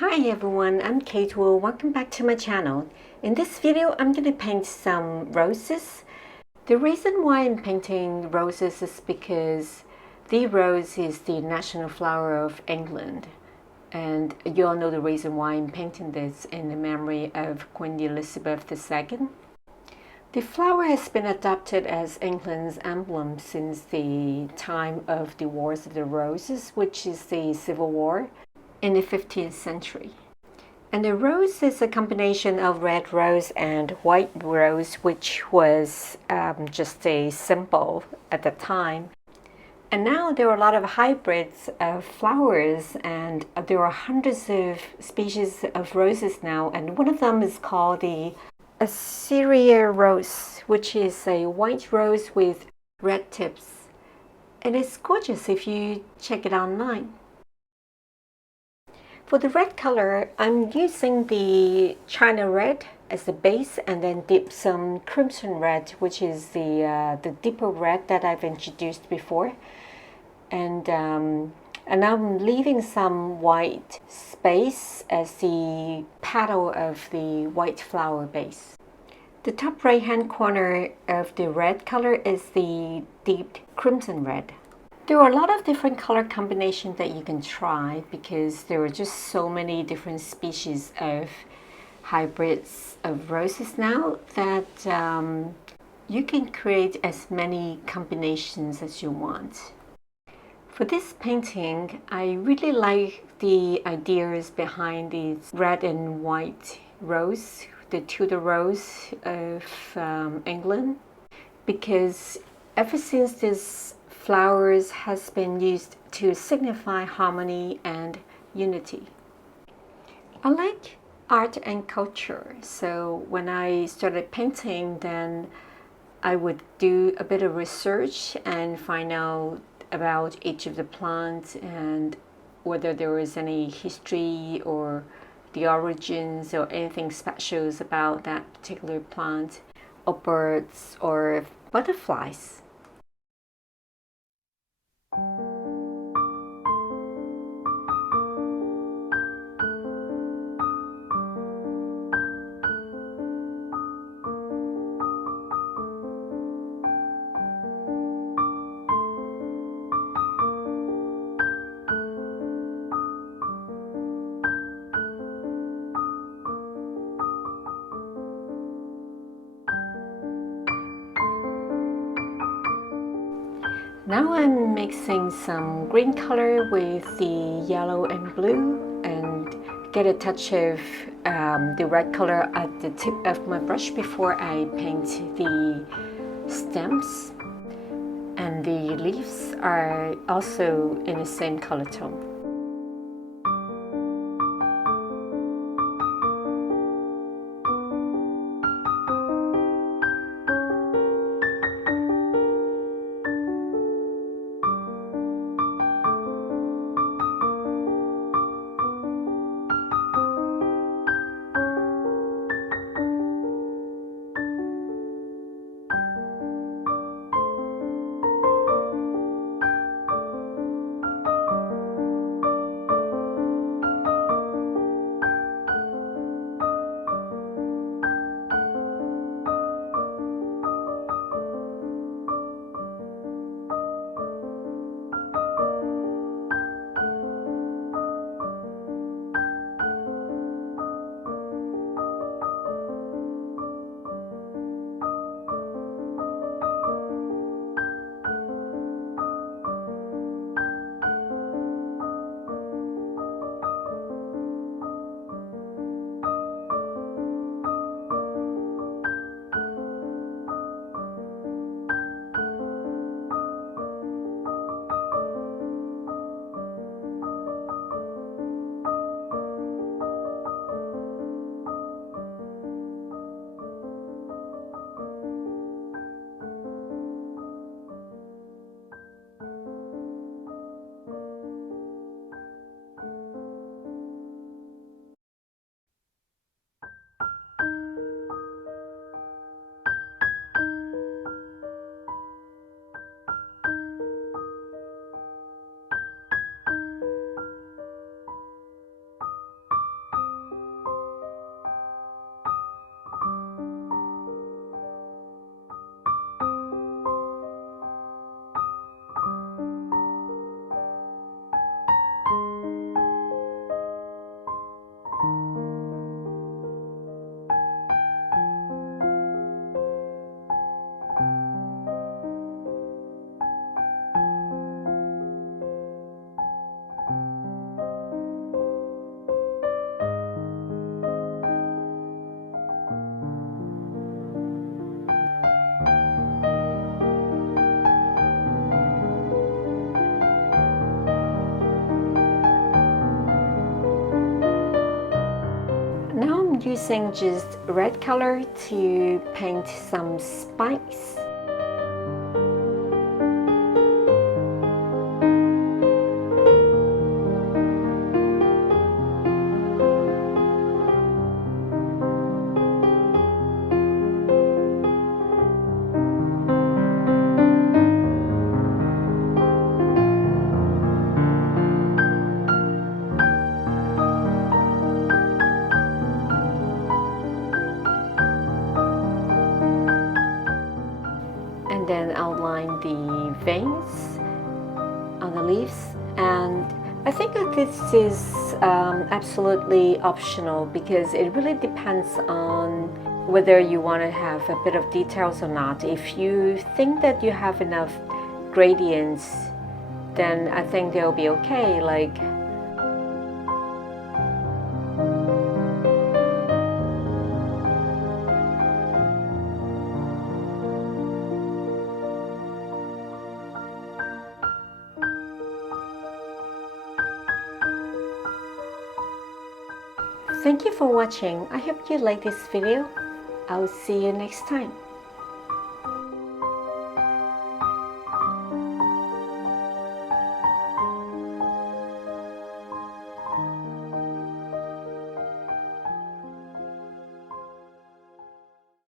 Hi everyone, I'm Kate. Welcome back to my channel. In this video, I'm going to paint some roses. The reason why I'm painting roses is because the rose is the national flower of England. And you all know the reason why I'm painting this in the memory of Queen Elizabeth II. The flower has been adopted as England's emblem since the time of the Wars of the Roses, which is the Civil War in the 15th century. And the rose is a combination of red rose and white rose, which was just a symbol at the time. And now there are a lot of hybrids of flowers, and there are hundreds of species of roses now, and one of them is called the Osiria Rose, which is a white rose with red tips. And it's gorgeous if you check it online. For the red color, I'm using the China red as the base and then dip some crimson red, which is the deeper red that I've introduced before. And I'm leaving some white space as the petal of the white flower base. The top right hand corner of the red color is the deep crimson red. There are a lot of different color combinations that you can try because there are just so many different species of hybrids of roses now that you can create as many combinations as you want. For this painting, I really like the ideas behind this red and white rose, the Tudor Rose of England, because ever since this flowers has been used to signify harmony and unity. I like art and culture, so when I started painting, then I would do a bit of research and find out about each of the plants and whether there was any history or the origins or anything special about that particular plant, or birds or butterflies. Now I'm mixing some green color with the yellow and blue and get a touch of the red color at the tip of my brush before I paint the stems. And the leaves are also in the same color tone. I'm using just red color to paint some spikes. Then outline the veins on the leaves, and I think that this is absolutely optional because it really depends on whether you want to have a bit of details or not. If you think that you have enough gradients, then I think they'll be okay. Thank you for watching. I hope you like this video. I'll see you next time.